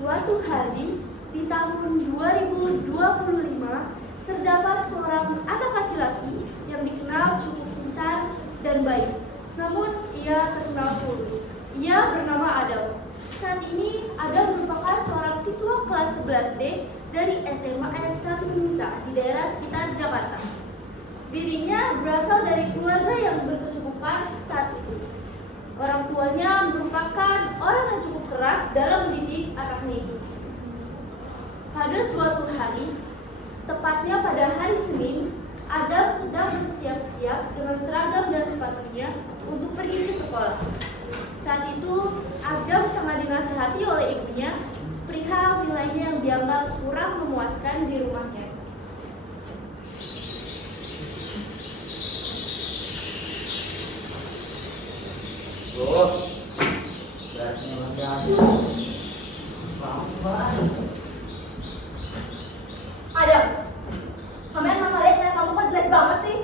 Suatu hari di tahun 2025 terdapat seorang anak laki-laki yang dikenal cukup pintar dan baik. Namun ia terkenal buruk. Ia bernama Adam. Saat ini Adam merupakan seorang siswa kelas 11D dari SMA S1 Nusa di daerah sekitar Jakarta. Dirinya berasal dari keluarga yang berkecukupan saat itu. Orang tuanya merupakan orang yang cukup keras dalam mendidik anaknya itu. Pada suatu hari, tepatnya pada hari Senin, Adam sedang bersiap-siap dengan seragam dan sepatunya untuk pergi ke sekolah. Saat itu, Adam tengah dinasihati oleh ibunya perihal nilainya yang dianggap kurang memuaskan di rumahnya. Berasnya lagi Adam, kemarin mama lihat nilai kamu kok jelek banget sih?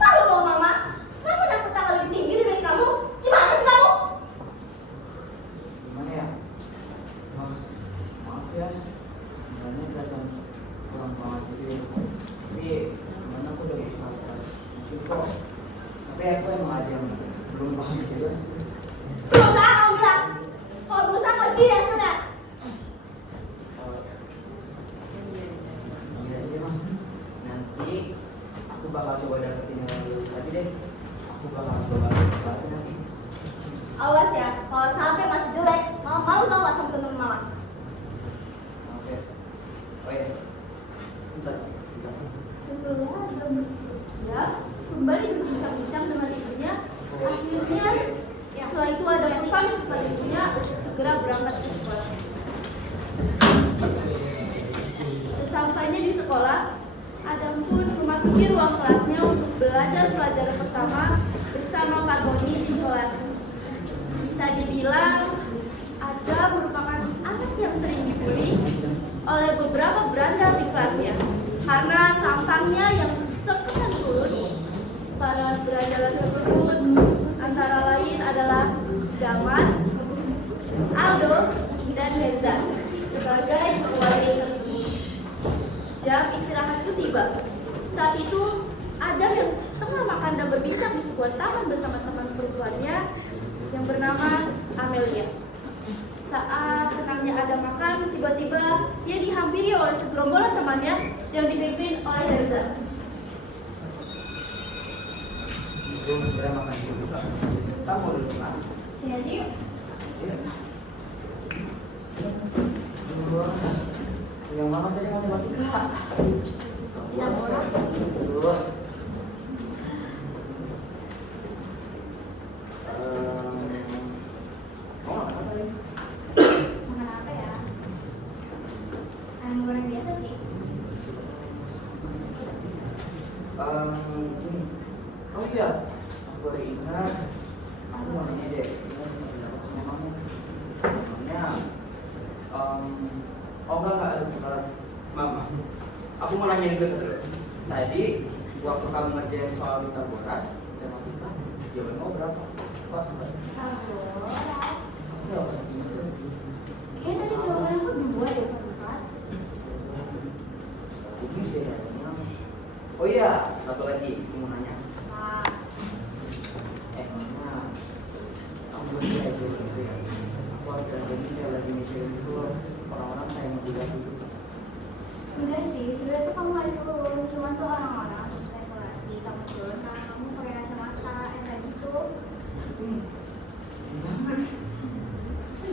Malu mau mama? Masa ada tetangga lebih tinggi dari kamu? Gimana sih kamu? gimana ya? Maaf ya, nilainya kelihatan kurang banget gitu. Tapi gimana aku udah berusaha mungkin kok. Tapi aku emang aja yang belum paham juga sih. Berusaha kamu bilang? Kalau berusaha kau tidak sudah. Iya aja mah. Nanti aku bakal coba dapetin yang lebih lagi deh. Aku bakal coba dapetin nanti. Awas ya, kalau sampai masih jelek, mama malu tau gak sama temen mama? Oke. Oh iya. Bentar. Setelah Adam bersiap-siap, sembari berbincang-bincang dengan ibunya, akhirnya setelah itu Adam yang pamit kepada ibunya untuk segera berangkat ke sekolah. Sesampainya di sekolah, Adam pun memasuki ruang kelasnya untuk belajar pelajaran pertama bersama Pak Tony di kelas. Bisa dibilang, Adam merupakan anak yang sering dibully oleh beberapa berandal di kelasnya karena tampangnya yang terkesan tulus. Para berandalan tersebut antara lain adalah Damar, Aldo, dan Reza sebagai pegawai tersebut. Jam istirahat itu tiba. Saat itu, Adam yang tengah makan dan berbincang di sebuah taman bersama teman perempuannya yang bernama Amelia. Saat tenangnya Adam makan, tiba-tiba dia dihampiri oleh segerombolan temannya yang dipimpin oleh Reza. Belum segera makan dulu kak. Kita mau dulu kan? Sini aja yuk. Iya. Yang mana tadi mau mati kak? Kita boros. Dulu. Mau makan apa tadi? Makan apa ya? Ayam goreng biasa sih. Gini. Oh iya, aku baru ingat. Aku mau nanya deh. Ini pendapat sama kamu. Namanya, oh enggak ada sekarang. Mama, aku mau nanya juga satu. Tadi waktu kamu ngerjain soal minta boras, matematika, jawaban kamu berapa? Apa? Boros. Ya, apa? Kayaknya tadi jawaban aku 2 deh, bukan 4. Ini deh. Oh iya, satu lagi, aku mau nanya. Mama, kamu boleh aja gitu ya. Aku ada jadi kayak lagi mikirin itu orang-orang kayak ngebudak gitu. Enggak sih, sebenarnya tuh kamu gak disuruh. Cuma tuh orang-orang terus evaluasi kamu turun karena kamu pakai kacamata yang tadi tuh. Banget.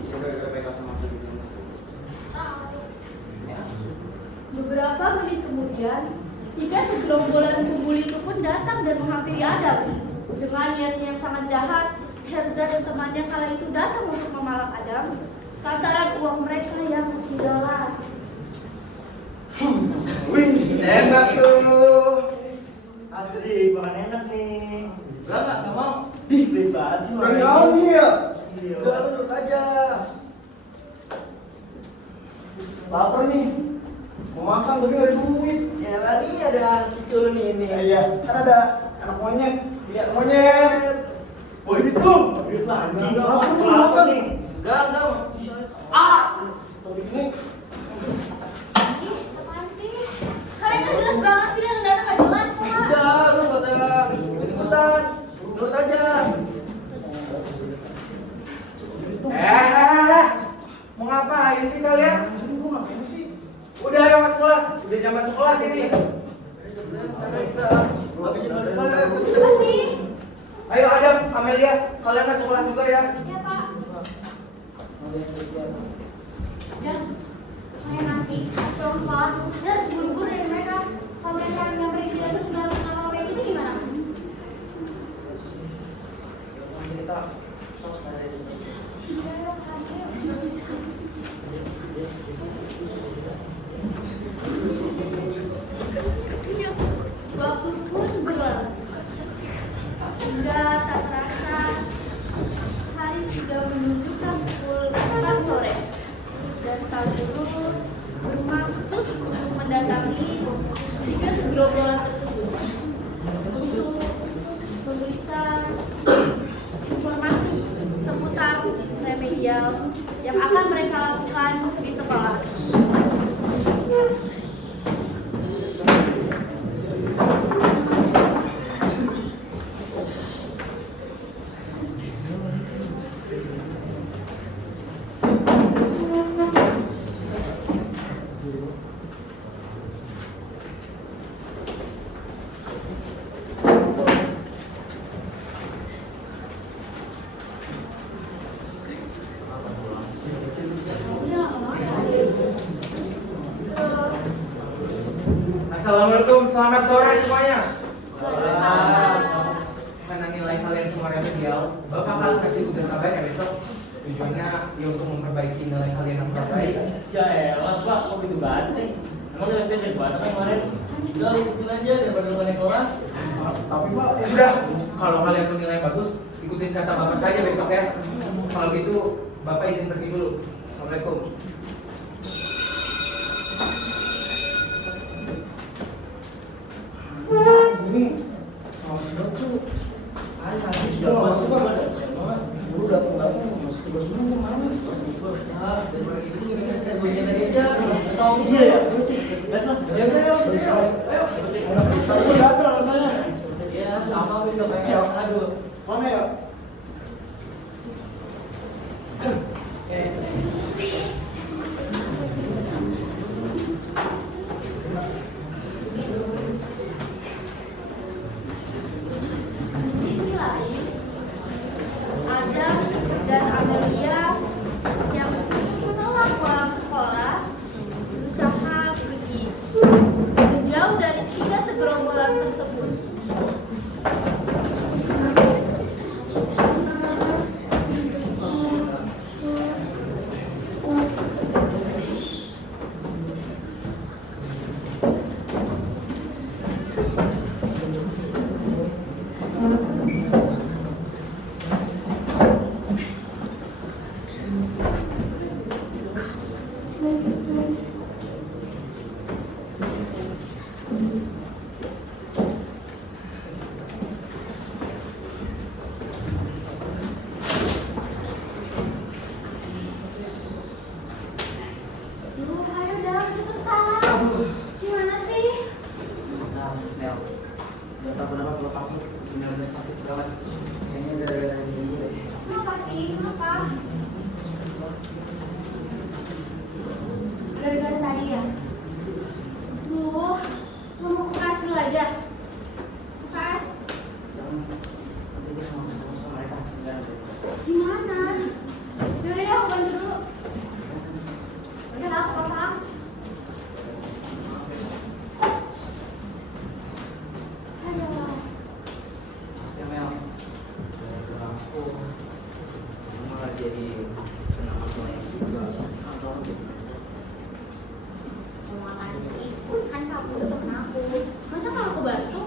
Ya gara-gara mereka sama aku gitu. Ya. Beberapa menit kemudian, 3 segerombolan pembuli itu pun datang dan menghampiri Adam. Dengan niatnya yang sangat jahat, Herza dan temannya kala itu datang untuk memalak Adam lantaran uang mereka yang ketinggalan. Wih, enak tuh. Asik, makan enak nih. Enggak mau. Ih, beli banget sih makan. Mau nih ya. Iya. Udah lu duduk aja. Lapar nih. Mau makan tapi gak ada duit. Ya tadi ada anak si culun ini. Iya, kan ada anak monyet. Iya, monyet. Oh itu, duit lagi. Enggak, Lapar aku lapar makan. nih. Enggak. Ah. Apaan sih? Kalian kan jelas banget sih datang gak jelas, Pak. Udah, lu gak usah ikut-ikutan. Nurut aja. Mau ngapain sih kalian? Ngapain sih? Udah ayo masuk kelas, udah jam masuk kelas ini. Habisin dulu sekolah. Apa sih? Ayo Adam, Amelia, kalian masuk kelas juga ya. Ya, Pak. Dan saya nanti pas pulang sekolah, kita harus buru-buru dari mereka. Kalau mereka nyamperin kita terus nggak ngapa kayak gitu gimana? Kita tos dari sini. Iya, kasih. Waktu pun berlalu. Hingga tak terasa hari sudah menunjukkan pukul 4 sore dan Kak Guru bermaksud untuk mendatangi tiga segerombolan tersebut untuk memberikan informasi seputar remedial yang akan mereka lakukan di sekolah. Assalamualaikum, selamat sore semuanya. Selamat. Karena nilai kalian semua remedial, Bapak akan kasih tugas tambahan ya besok. Tujuannya ya untuk memperbaiki nilai kalian yang terbaik. Ya elah, Pak, kok gitu banget sih? Emang nilai saya jelek banget kemarin? Udah, lu ikutin aja daripada lu naik kelas. Tapi Pak, sudah. Kalau kalian tuh nilai bagus, ikutin kata Bapak saja besok ya. Kalau gitu, Bapak izin pergi dulu. Assalamualaikum. Ini masih tuh habis dong, masih banget. Guru datang masih tugas dulu manis. Daripada gitu, ini kan saya bagian tadi aja. Tahu iya ya? Besok, ya udah, ayo. Aku datang rasanya. Ya, sama besok pengen. Aduh. Mana ya? Di sisi lain, Adam dan Amelia yang menolak pulang sekolah berusaha pergi menjauh dari tiga segerombolan tersebut. Duh, ayo Dam, cepetan. Gimana sih? Nah, Mel, udah tahu kenapa kalau kamu benar-benar sakit banget. Kayaknya gara-gara ini deh. Kenapa sih? Kenapa? Gara-gara tadi ya? Duh, nggak mau ke kelas dulu aja. Ke kelas? Jangan, nanti dia mau ketemu sama mereka. Enggak, nanti. Gimana? Yaudah deh, aku bantu dulu. Udah, aku paham. Aduh. Ya Mel, gara-gara aku malah jadi kena masalah yang juga. Kantor gitu. Mau makan sih? Kan kamu udah temen aku. Masa kalau aku bantu?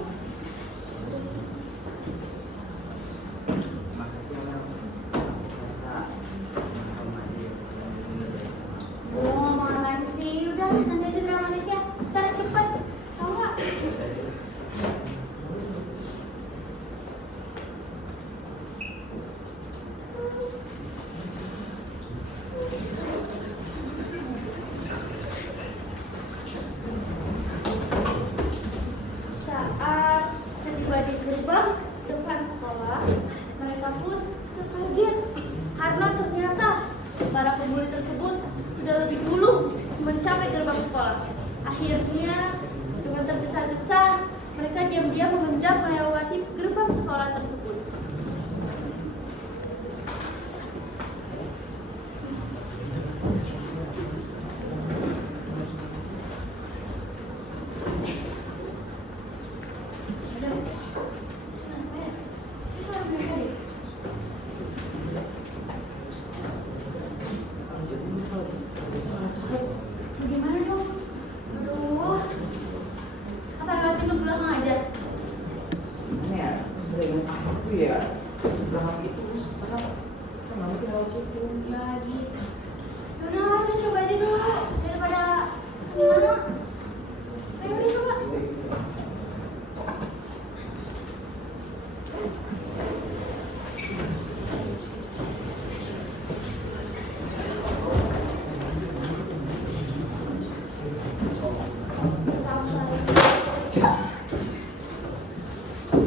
Makasih ya Mel. Rasa kamu aja yang bener dari sama aku. Mau makan sih? Udah, nanti aja dramatis ya. Ntar cepet. Tau nggak? pembuli tersebut sudah lebih dulu mencapai gerbang sekolah. Akhirnya, dengan tergesa-gesa, mereka diam-diam mengendap melewati gerbang sekolah tersebut. Bagaimana dong? Aduh, apa lewat pintu belakang aja? Gimana ya? Sering aku ya. Belakang itu serap. Kenapa kita lewat situ? Ya lagi. Yaudah, kita coba aja dulu daripada gimana? Ayo udah coba.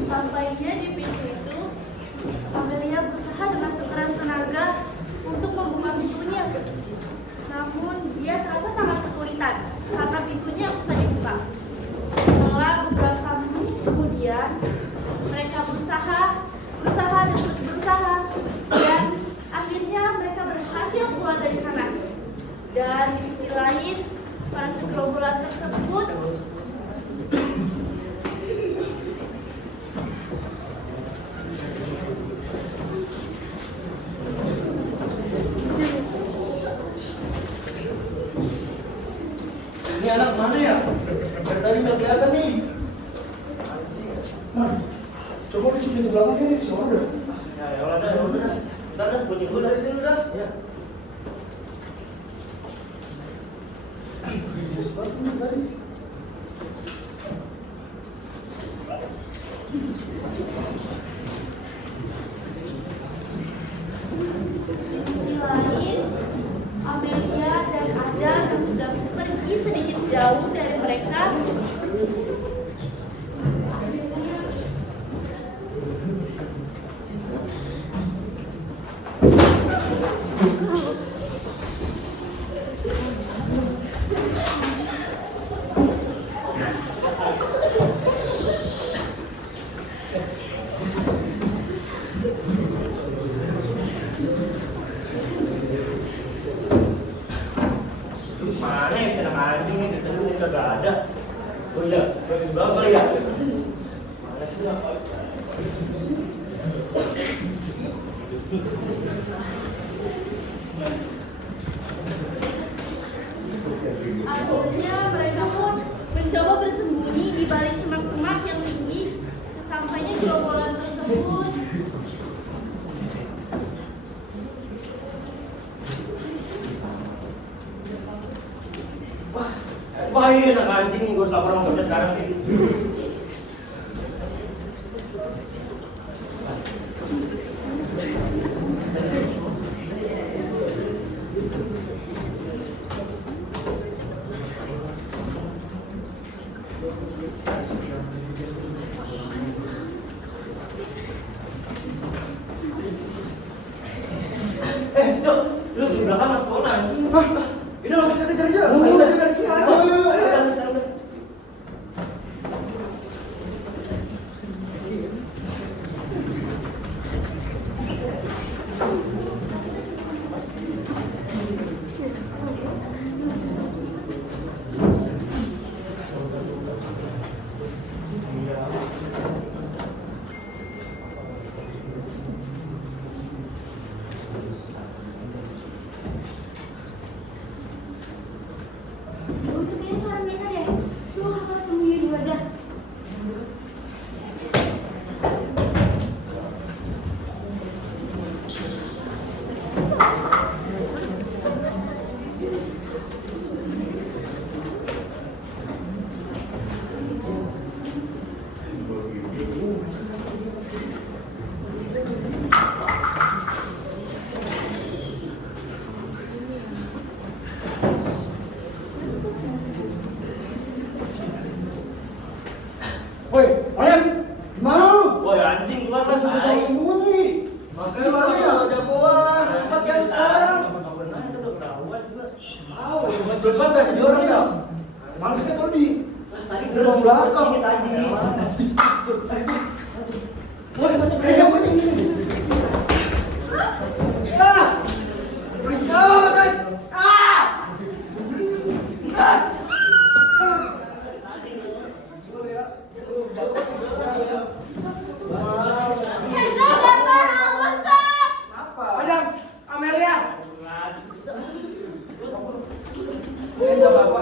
Sampainya di pintu itu, Amelia berusaha dengan sekeras tenaga untuk membuka pintunya. Namun dia terasa sangat kesulitan karena pintunya susah dibuka. Setelah beberapa menit kemudian, mereka berusaha dan terus berusaha, dan akhirnya mereka berhasil keluar dari sana. Dan di sisi lain, para segerombolan tersebut Ini anak mana ya? Dari tadi nggak kelihatan nih. Man, coba lu pintu belakangnya nih, bisa udah. Ya udah dah. Udah dah, kucing gue dari sini udah. Ya. Jelas banget nih tadi. di sisi lain, Amelia dan Adam yang sudah pergi sedikit jauh dari mereka Mana ya si anak anjing nih? Tadi udah kagak ada. Oh iya, bagus banget kali ya. Mana sih lah? akhirnya mereka pun mencoba bersembunyi di balik semak-semak yang tinggi. Sesampainya di gerombolan tersebut, Wah ini anak anjing nih, gue harus lapor sama sekarang sih. Cok, lu di belakang mas sekolah anjing. Ini langsung kita kejar aja. Ayo kita dari sini aja. Ayo. Oh, itu kayaknya Males kan tadi. Tadi Udah mau belakang. Ini tadi. Woi, pegang ini. Ah! Kenzo, gambar Al-Mustaf. Madam, Amelia. Enggak apa-apa.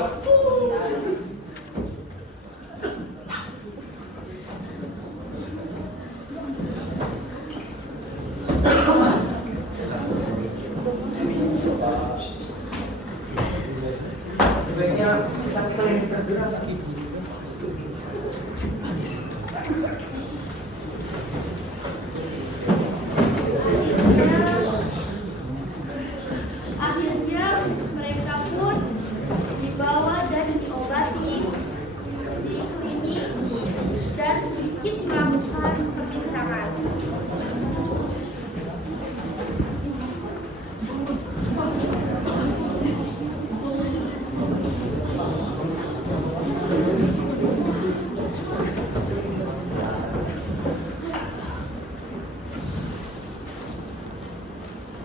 Sebaiknya kita sekalian tergerak sakit. Akhirnya mereka pun dibawa dan diobati di klinik dan sedikit melakukan perbincangan.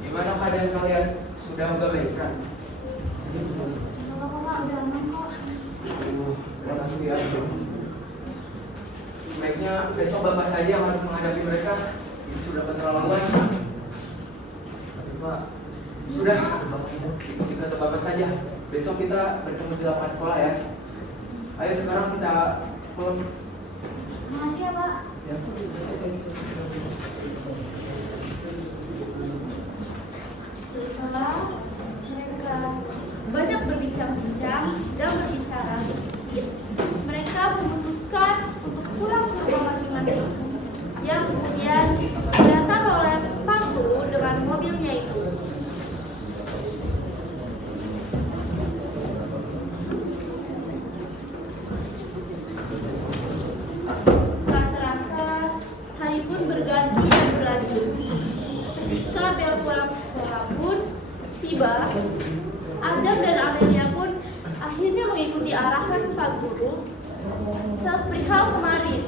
Gimana keadaan kalian? Sudah membaikkan? Gak apa-apa Pak, udah aman kok. Makasih ya. Sebaiknya besok bapak saja yang harus menghadapi mereka. Ini sudah keterlaluan. Tapi Pak, sudah. Ikuti kata bapak saja. Besok kita bertemu di lapangan sekolah ya. Ayo sekarang kita pulang. Makasih ya Pak. Ya. Setelah mereka banyak berbincang-bincang dan berbicara sedikit, mereka memutuskan untuk pulang ke rumah masing-masing. Yang kemudian datang oleh Pak Guru dengan mobilnya itu. Tak terasa, hari pun berganti dan berlanjut. Ketika bel pulang sekolah pun tiba, Adam dan Amelia pun akhirnya mengikuti arahan Pak Guru seperihal kemarin,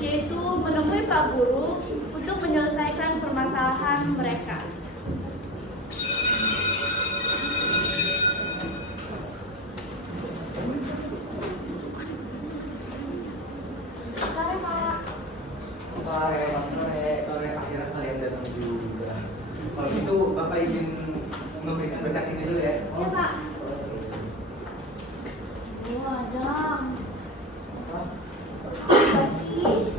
yaitu menemui Pak Guru untuk menyelesaikan permasalahan mereka. Sore Pak. Sore akhirnya kalian datang juga. Kalau gitu bapak izin memberikan berkas ini dulu ya. Iya Pak. Oh Adam. Apa sih?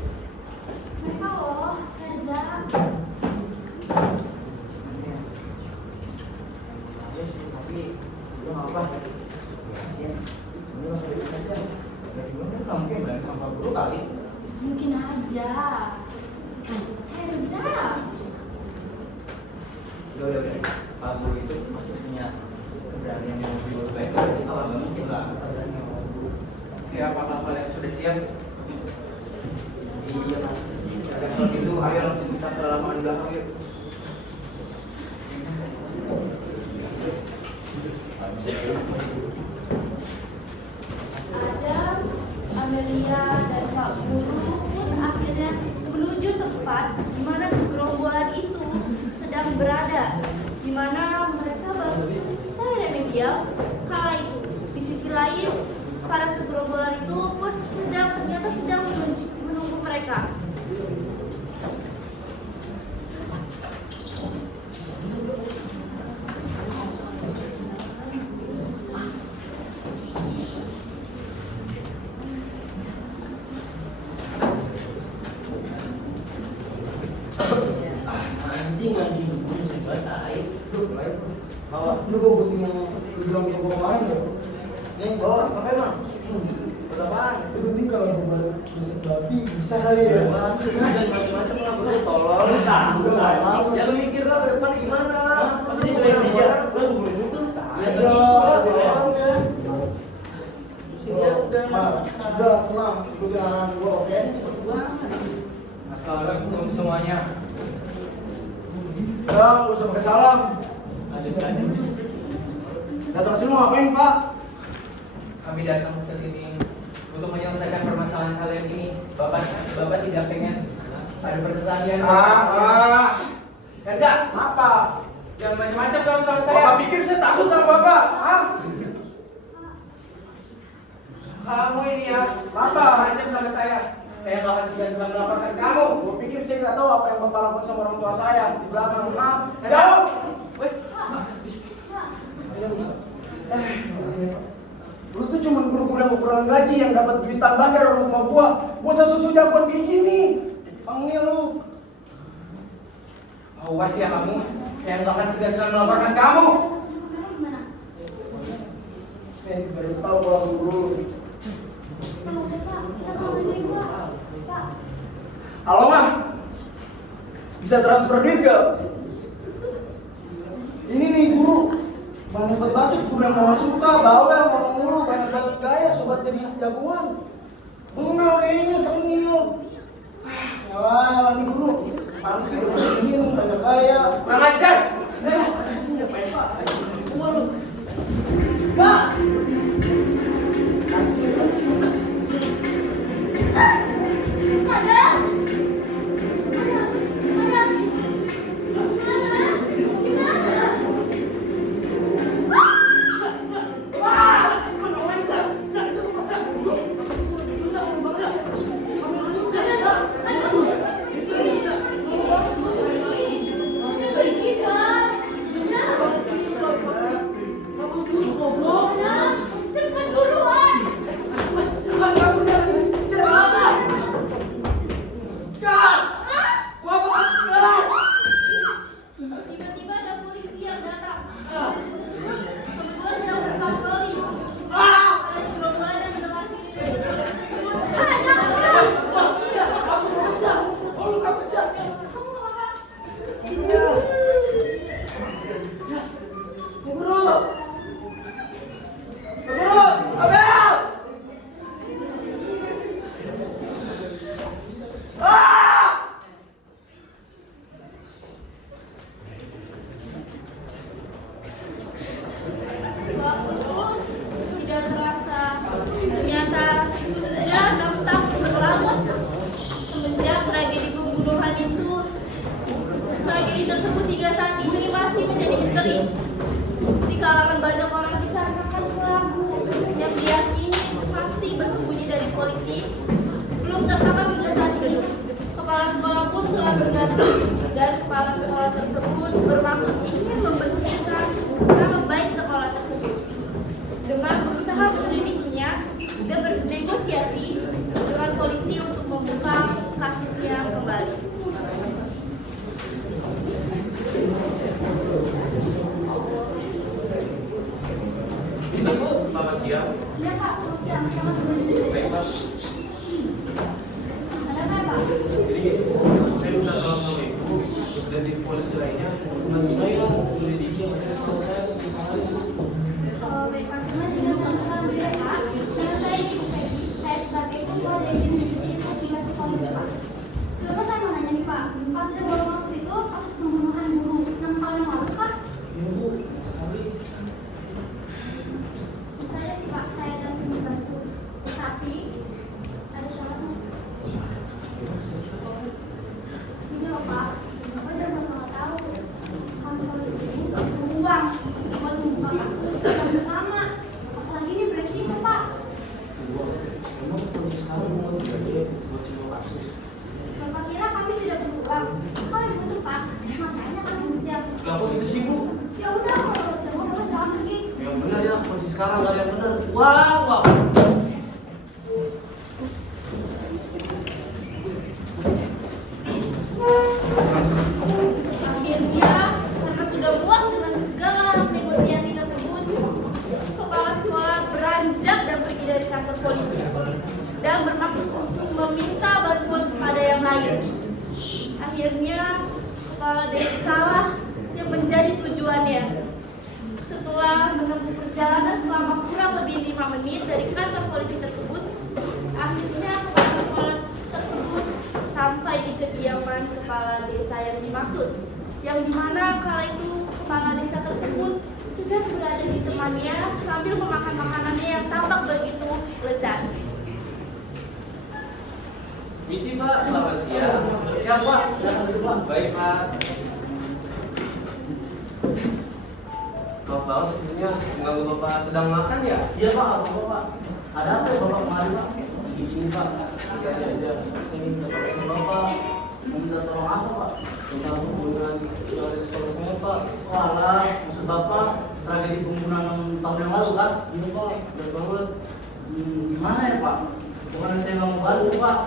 Mereka loh, Herza. Iya sih, tapi lu nggak apa? Kasian. Sebenarnya langsung ikut aja. Dari gimana nggak mungkin bilang sama guru kali. Mungkin aja. Herza. Udah. Pak Guru itu pasti punya keberanian yang lebih baik dari kita lah. Nggak mungkin lah. Ya, apakah kalian sudah siap? Iya mas. Dan kalau gitu, ayo langsung kita ke lapangan di belakang yuk. Adam, Amelia, dan Pak Guru pun akhirnya menuju tempat di mana segerombolan itu sedang berada, di mana mereka baru selesai remedial kala itu. Di sisi lain, para segerombolan itu pun ternyata sedang menunggu mereka. Anjing sebelum sebat air. Bawa lu gue yang bilang ke gua main ya. Nih, bawa apa emang? Berapaan? Itu nanti kalau gua baru bisa babi bisa kali ya. Dan macam-macam lah bro, tolong. Ya lu mikir lah ke depan gimana? Pasti dibelain dia. Gua guru itu Ya Iya. tolong. Sini udah. Udah tenang, ikuti arahan gua, oke? Assalamualaikum semuanya. Udah, gak usah pakai salam. lanjut. Datang sini mau ngapain, Pak? kami datang ke sini untuk menyelesaikan permasalahan kalian ini. Bapak tidak pengen ada pertanyaan. Erza, Apa? jangan macam-macam kamu sama saya. Bapak pikir saya takut sama Bapak? Hah? Kamu ini ya, Apa? macam sama saya. Saya nggak akan segan-segan melaporkan kamu. Gue pikir saya nggak tahu apa yang Bapak lakukan sama orang tua saya di belakang. Ah, jauh! Weh, Lu tuh cuma guru-guru yang kekurangan gaji yang dapat duit tambahan dari orang tua gua. Gua susu jagoan kayak gini. Panggil lu. awas ya kamu. Saya nggak akan segan-segan melaporkan kamu. Gimana? Saya baru tahu kalau guru. Pak, Pak, kita mau ngajarin Pak. Pak, Halo mah, bisa transfer duit gak? Ini nih guru, banyak banget bacot, guru yang mau suka, bawel, ngomong mulu, banyak banget gaya, sobat jadi jagoan. Bengal kayaknya, tengil. Ya nih guru, paling sih begini, banyak gaya. Kurang ajar. Pak! ada. Tiba-tiba ada polisi yang datang. Kebetulan sedang berpatroli. Ada gerombolan yang mendengar sirine Waktu itu tidak terasa, ternyata sudah 6 tahun berlalu semenjak tragedi pembunuhan itu. Tragedi tersebut hingga saat ini masih menjadi misteri. Di kalangan banyak orang dikarenakan pelaku yang diyakini masih bersembunyi dari polisi belum tertangkap hingga saat ini. Kepala sekolah pun telah berganti dan kepala sekolah tersebut bermaksud ingin membersihkan nama baik sekolah tersebut. Dengan berusaha menyelidikinya dan bernegosiasi dengan polisi untuk membuka kasusnya kembali. Ibu, selamat siang. Iya Pak, terus siang. Baik, Pak. Ada apa Pak? Jadi, saya minta tolong sama ibu dan di polisi lainnya. Menurut saya, menyelidiki yang ada di sekolah saya. Baik Pak, semua juga sama ya Pak. Karena saya sebagai ketua dari divisi investigasi polisi Pak. Sebelumnya saya mau nanya nih Pak, kasus yang baru masuk itu kasus pembunuhan guru 6 tahun yang lalu Pak. Ibu, sekali. Bisa aja sih Pak, saya dan tim membantu. Tapi ada syaratnya. Ini loh Pak, Bapak jangan salah tahu. Kami polisi ini nggak butuh uang buat membuka kasus yang pertama. Apalagi ini beresiko Pak. Emang polisi sekarang mau jadi buat semua kasus. Bapak kira kami tidak butuh uang? Kami butuh Pak, makanya kami bujang. Lah, kok gitu sih, Bu? Ya udah, kalau tidak mau Bapak silahkan pergi. Yang benar ya, polisi sekarang nggak ada yang benar. Wow. Akhirnya, karena sudah muak dengan segala negosiasi tersebut, kepala sekolah beranjak dan pergi dari kantor polisi dan bermaksud untuk meminta bantuan kepada yang lain. Akhirnya, kepala desa lah yang menjadi tujuannya. Setelah menempuh perjalanan selama kurang lebih 5 menit dari kantor polisi tersebut, akhirnya kepala sekolah tersebut sampai di kediaman kepala desa yang dimaksud, yang dimana kala itu kepala desa tersebut Sudah berada di temannya sambil memakan makanannya yang tampak begitu lezat. Misi Pak, selamat siang. Ya Pak, baik Pak. Bapak sepertinya mengganggu Bapak sedang makan ya? Iya Pak, apa Pak? Ada apa ya Bapak kemari Pak? Begini Pak, sekali aja saya minta tolong sama Bapak. Minta tolong apa Pak? Tentang hubungan dari sekolah saya Pak. Walah, maksud Bapak tragedi pembunuhan tahun yang lalu kan? Iya Pak, benar banget. Gimana ya Pak? Bukan saya nggak mau bantu Pak,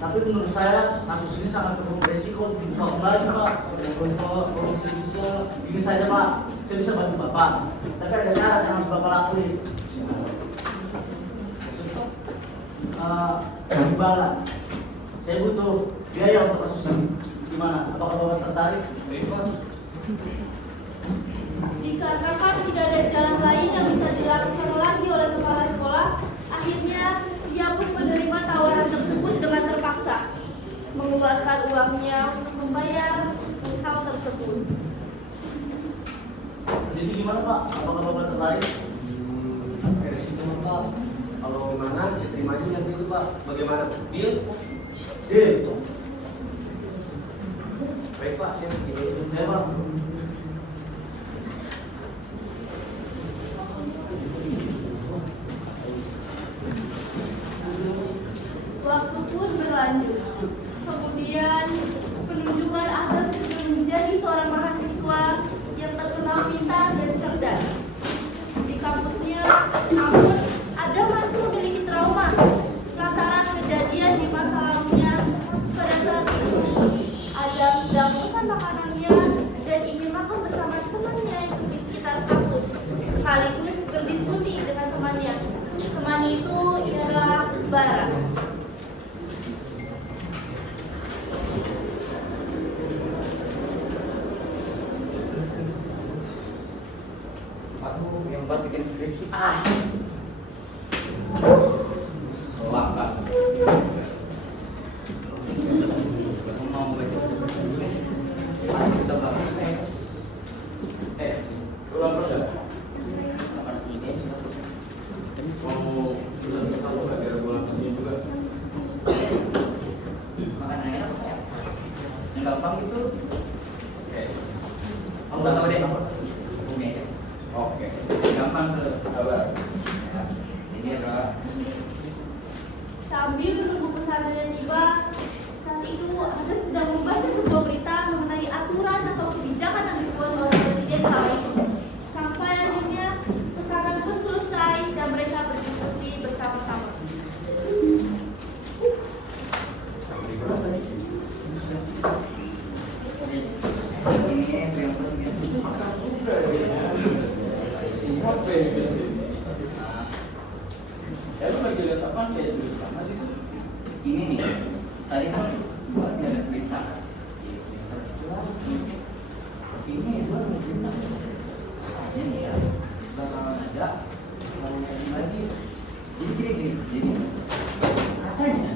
tapi menurut saya kasus ini sangat cukup beresiko untuk dibuka kembali Pak. Walaupun Pak, kalau saya bisa. Ini saja Pak, saya bisa bantu Bapak, tapi ada syarat yang harus Bapak lakuin. Imbalan. Saya butuh biaya untuk kasus ini. Gimana? Apakah Bapak tertarik? Baik Pak. Dikarenakan tidak ada jalan lain yang bisa dilakukan lagi oleh kepala sekolah, akhirnya ia pun menerima tawaran tersebut dengan terpaksa, mengeluarkan uangnya untuk membayar hal tersebut. Jadi gimana Pak? Apakah Bapak tertarik? Dari situ Pak. Kalau gimana, saya terima aja nanti itu Pak. Bagaimana? Deal? Itu. Baik Pak, saya begini. Ya Pak. Waktu pun berlanjut. Kemudian penunjukan Adam sudah menjadi seorang mahasiswa yang terkenal pintar dan cerdas di kampusnya. Namun Adam masih memiliki trauma lantaran kejadian di masa lalunya. Pada saat itu Adam sedang memesan makanannya dan ingin makan bersama temannya yang di sekitar kampus, sekaligus berdiskusi dengan temannya. Teman itu ialah Bara. Aduh, yang buat bikin skripsi. Langkah. Mau baca. Kita bahas Ulang terus ya? Kapan ini sih? Mau udah sekali nggak biar gue langsung juga. Makanan enak saya. Yang gampang itu. Oke. Kamu nggak tahu deh. Ini aja. Oke. Gampang tuh. Sabar. Ya, ini adalah Sambil menunggu pesanannya tiba, saat itu Adam sedang membaca sebuah berita mengenai aturan atau kebijakan yang dibuat oleh presiden kala itu. Sampai akhirnya pesanan pun selesai dan mereka berdiskusi bersama-sama. ini yang penting. Makan juga ya. Apa ini biasa? Ya lu lagi lihat apa? Kayak serius banget sih. Ini nih. Tadi kan gua ada berita. Ini gua ada berita. Katanya nih ya, bakalan ada lagi. Jadi gini. Jadi katanya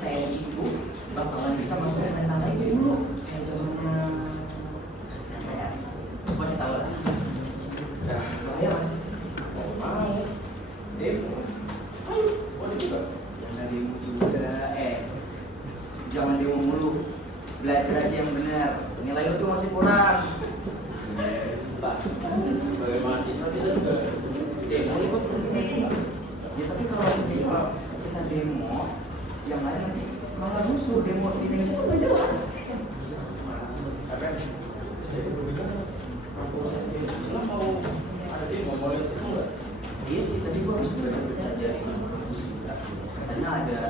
TNI itu bakalan bisa masuk mental lagi dulu. Kayak zamannya apa ya? Masih tahu lah. Ya, Bahaya mas. mau. Demo. Ayo, boleh juga. Jangan demo juga, jangan demo mulu. Belajar aja yang benar. Nilai lu tuh masih kurang. Pak, sebagai mahasiswa bisa juga demo itu penting. Ya tapi kalau misal kita demo, yang lain nanti malah rusuh. Demo di Indonesia tuh udah jelas. Apa? Jadi begitu. Kalau mau ada demo, boleh cek nggak? Iya sih, tadi gua harus belajar aja. Karena ada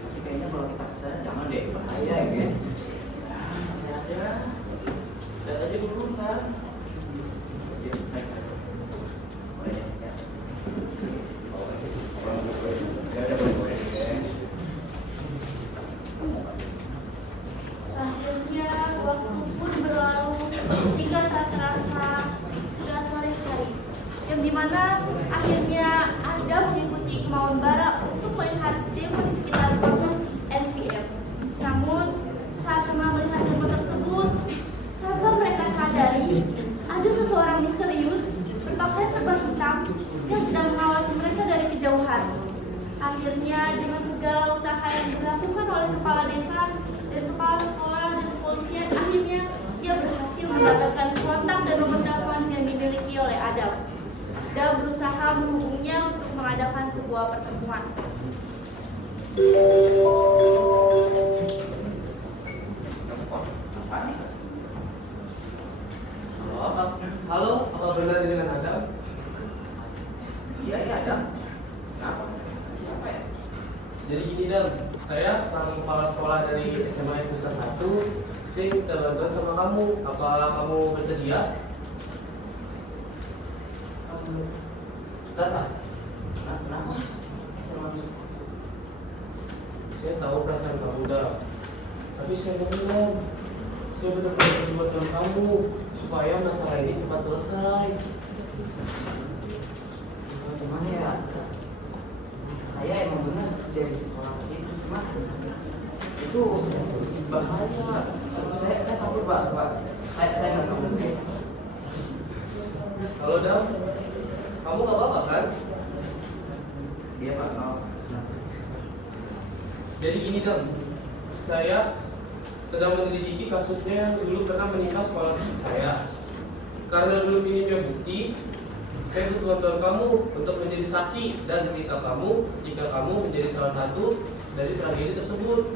tapi kayaknya kalau kita kesana jangan deh, bahaya ya kan? Ya, ya. Lihat aja dulu kan. Ya, baik. Boleh ya. Akhirnya waktu pun berlalu hingga tak terasa sudah sore hari, yang dimana akhirnya Adam mengikuti kemauan Bara untuk melihat demo di sekitar kampus NPM. Namun saat teman melihat demo tersebut, tanpa mereka sadar Akhirnya dengan segala usaha yang dilakukan oleh kepala desa dan kepala sekolah dan kepolisian, akhirnya dia berhasil mendapatkan kontak dan nomor telepon yang dimiliki oleh Adam dan berusaha menghubungnya untuk mengadakan sebuah pertemuan. Halo, apa benar ini dengan Adam? Iya, iya Adam. Kenapa? Siapa ya? Jadi gini Dam, saya selaku kepala sekolah dari SMA Nusa 1, saya minta bantuan sama kamu. Apa kamu bersedia? Bentar Pak. Kenapa? SMA Saya tahu perasaan kamu Dam, tapi saya bilang saya benar-benar berbuat dengan kamu supaya masalah ini cepat selesai. Gimana ya? Saya emang benar dari sekolah itu, cuma itu bahaya. Saya takut Pak. Saya nggak sanggup. Halo Dam, kamu gak apa-apa kan? Dia Pak, mau. Jadi gini Dam, saya sedang menyelidiki kasusnya yang dulu pernah menimpa sekolah saya. Karena belum minimnya bukti, saya butuh bantuan kamu untuk menjadi saksi dan cerita kamu jika kamu menjadi salah satu dari tragedi tersebut.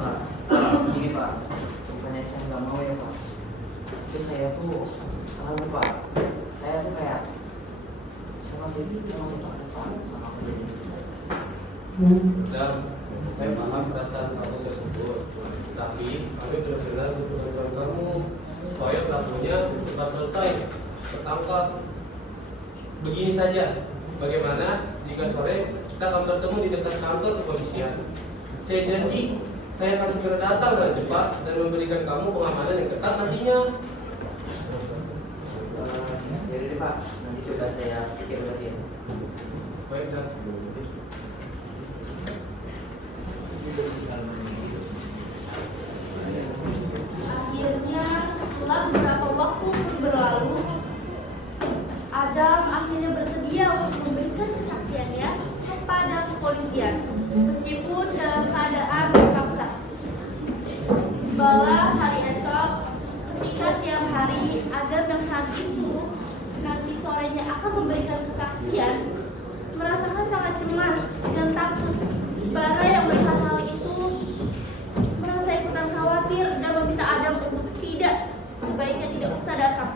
Pak, gini Pak, bukannya saya nggak mau ya Pak. Itu saya tuh selalu Pak. Saya tuh kayak saya masih takut Pak sama kejadian itu. Dan saya paham perasaan kamu tersebut, tapi kami benar-benar butuh bantuan kamu supaya pelakunya cepat selesai tertangkap. Begini saja, bagaimana jika sore kita akan bertemu di dekat kantor kepolisian? Saya janji, saya akan segera datang dengan cepat dan memberikan kamu pengamanan yang ketat nantinya. Ya udah deh Pak, nanti coba saya pikir lagi ya. Baik, dan Akhirnya setelah beberapa waktu berlalu, Adam akhirnya bersedia untuk memberikan kesaksiannya kepada kepolisian, meskipun dalam keadaan terpaksa. Bala hari esok, ketika siang hari Adam yang saat itu nanti sorenya akan memberikan kesaksian, merasakan sangat cemas dan takut. Bara yang melihat hal itu merasa ikutan khawatir dan meminta Adam untuk sebaiknya tidak usah datang.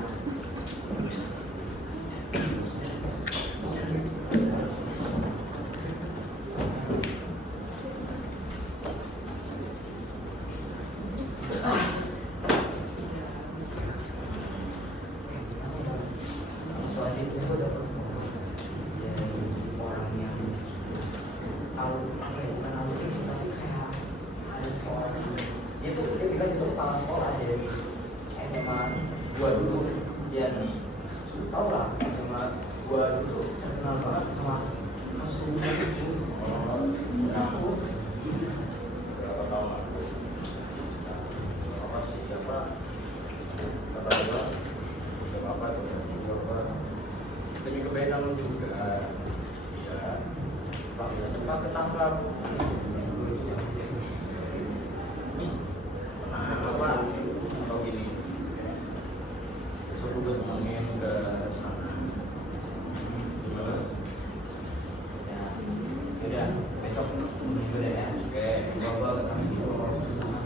Soalnya itu udah orang yang tahu apa ya, bukan autis tapi kayak ada seorang dia bilang itu kepala sekolah dari SMA gua dulu. Dia tau lah SMA gua dulu terkenal banget sama kasus itu. Aku Berapa tahun lalu? Apa sih siapa? Kata gua, siapa apa tuh? Siapa? Demi kebaikan lu juga. Ya, Pak, cepat ketangkap. Apa? Atau gini? Besok udah ngomongin ke sana. Gimana? ya udah besok udah ya. Oke, Gua ketemu sama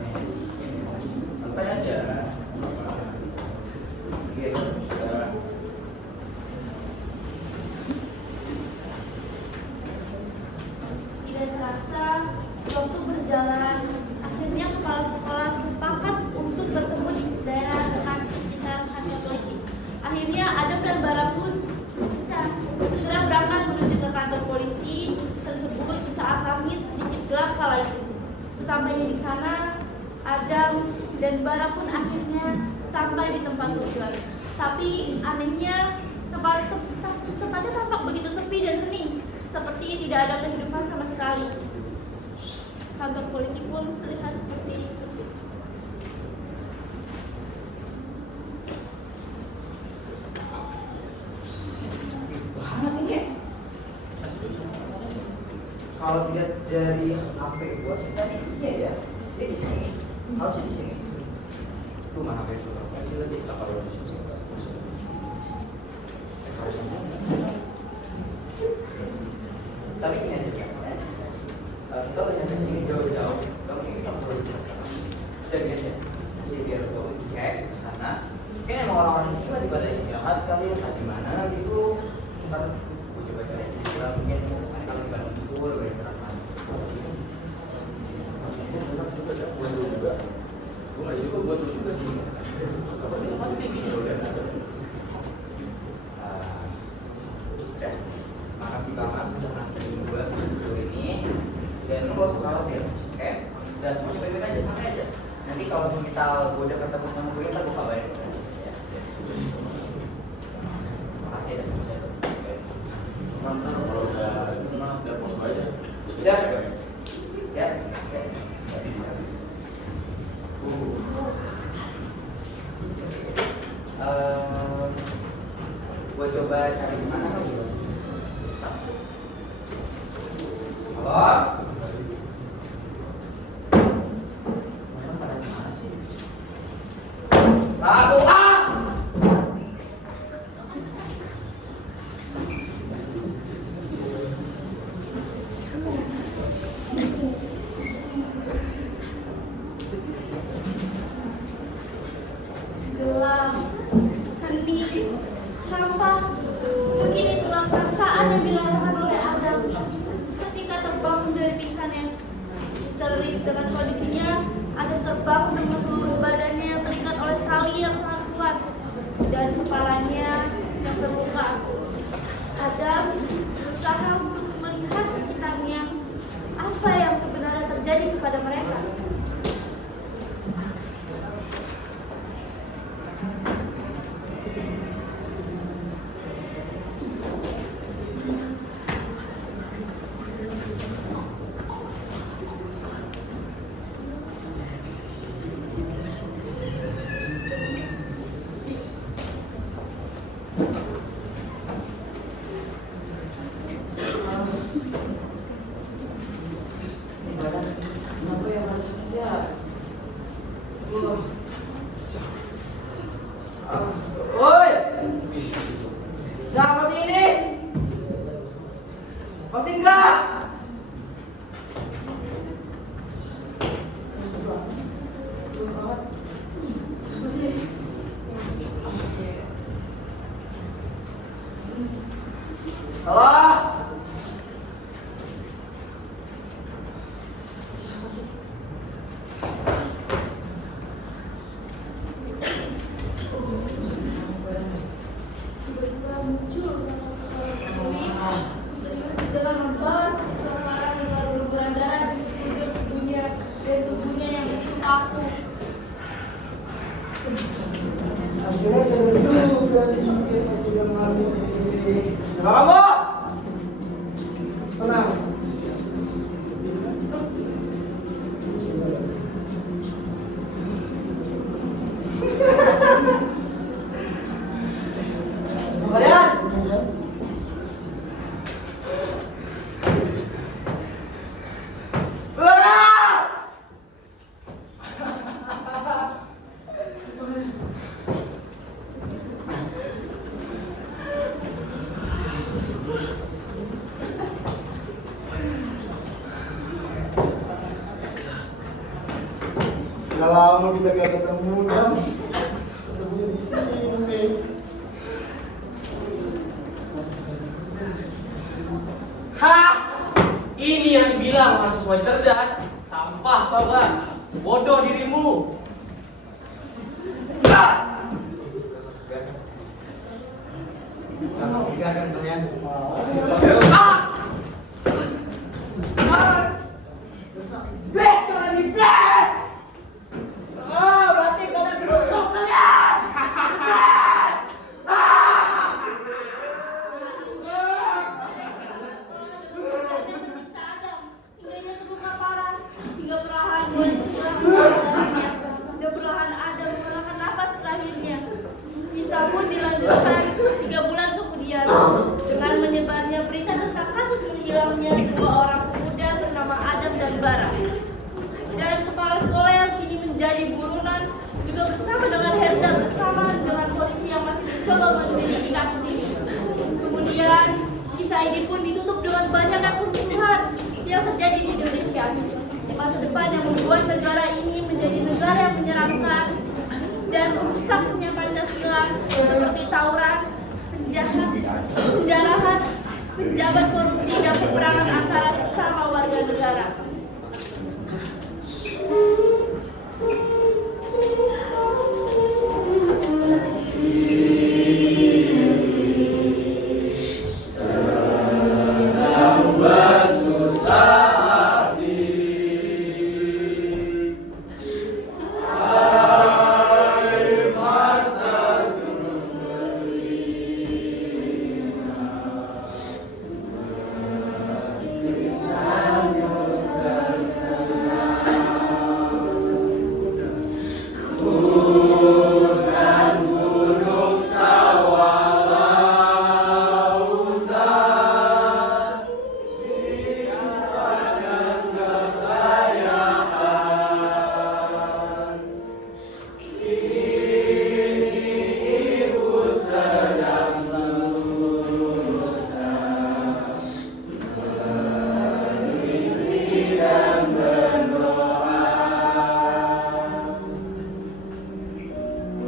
santai aja. Apa? Iya. Ya. Tidak terasa, waktu berjalan, akhirnya kepala sekolah sepakat untuk bertemu di daerah dekat sekitar kantor polisi. Akhirnya Adam dan Bara pun segera berangkat menuju ke kantor polisi tersebut di saat langit sedikit gelap kala itu. Sesampainya di sana, Adam dan Bara pun akhirnya sampai di tempat tujuan. Tapi anehnya, tempatnya tampak begitu sepi dan hening, seperti tidak ada kehidupan sama sekali. Kantor polisi pun terlihat seperti sepi. banget ini ya. dari HP gua sih tadi iya ya. Dia di sini. Harusnya di sini. Tuh mana HP itu? Tadi apa lo di sini? Tapi ini aja kan. Kita udah nyampe sini jauh-jauh. Kamu ini nggak perlu dijelaskan. Jadi aja. Jadi biar gua cek ke sana. Kayaknya emang orang-orang di sini lagi pada istirahat kali ya, di mana gitu. Ntar gua coba cari. Mungkin kalau di Bandung itu lebih istirahat. Buat lu juga. Gue nggak juga buat lu juga sih. Apa sih namanya kayak gini loh dan ada. Udah, makasih banget udah nganterin gue sejauh ini. Dan lu gak usah khawatir, oke? Udah semua baik-baik aja, santai aja. Nanti kalau misal gue udah ketemu sama gue, ntar gue kabarin. Makasih ya. Mantap kalau udah gimana telepon gue aja. Ya, ya, ya. Gue coba cari di sana kali ya. Halo? Mana pada mana sih? Lagu ah! Gelap, hening, hampa. Begini itulah perasaan yang dirasakan oleh Adam ketika terbangun dari pingsannya. Histeris dengan kondisinya, Adam terbangun dengan seluruh badannya yang terikat oleh tali yang sangat kuat dan kepalanya yang terbuka. Adam berusaha untuk melihat sekitarnya apa yang sebenarnya terjadi kepada mereka. Kenapa ya rasanya? Woi! Siapa sih ini? Masih enggak? Siapa sih? Halo? Tiba-tiba muncul satu suara tertulis misterius dengan membalas seseorang yang telah berlumuran darah di sekujur tubuhnya dan tubuhnya yang itu kaku. Akhirnya saya juga kita sudah menghabis ini. Siapa kamu? Tenang. Kalian? Udah lama kita gak ketemu kan? Ketemunya di sini. Hah? Ini yang dibilang mahasiswa cerdas. Sampah, Bapak. Bodoh dirimu. Kamu biarkan kalian. Bleh, kalian ini bleh! Oh, berarti kalian beruntung kalian! Hingganya terluka parah, hingga perlahan mulai berkurang kesabarannya. Dan perlahan Adam mengenakan nafas terakhirnya. Kisah pun dilanjutkan 3 bulan kemudian dengan menyebarnya berita tentang ini pun ditutup dengan banyaknya kerusuhan yang terjadi di Indonesia. Di masa depan yang membuat negara ini menjadi negara yang menyeramkan dan rusaknya Pancasila seperti tawuran, penjarahan, penjabat korupsi dan peperangan antara sesama warga negara.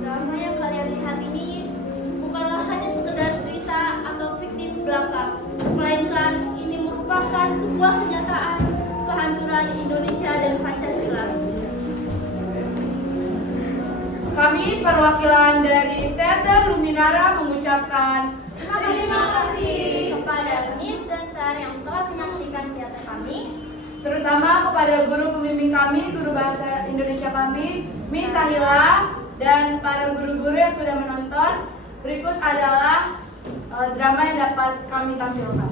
Drama yang kalian lihat ini bukanlah hanya sekedar cerita atau fiktif belaka, melainkan ini merupakan sebuah kenyataan kehancuran Indonesia dan Pancasila. Kami perwakilan dari Teater Luminara mengucapkan Terima kasih kepada Miss dan Sar yang telah menyaksikan teater kami. terutama kepada guru pembimbing kami, guru bahasa Indonesia kami, Miss Sahila, dan para guru-guru yang sudah menonton. Berikut adalah drama yang dapat kami tampilkan.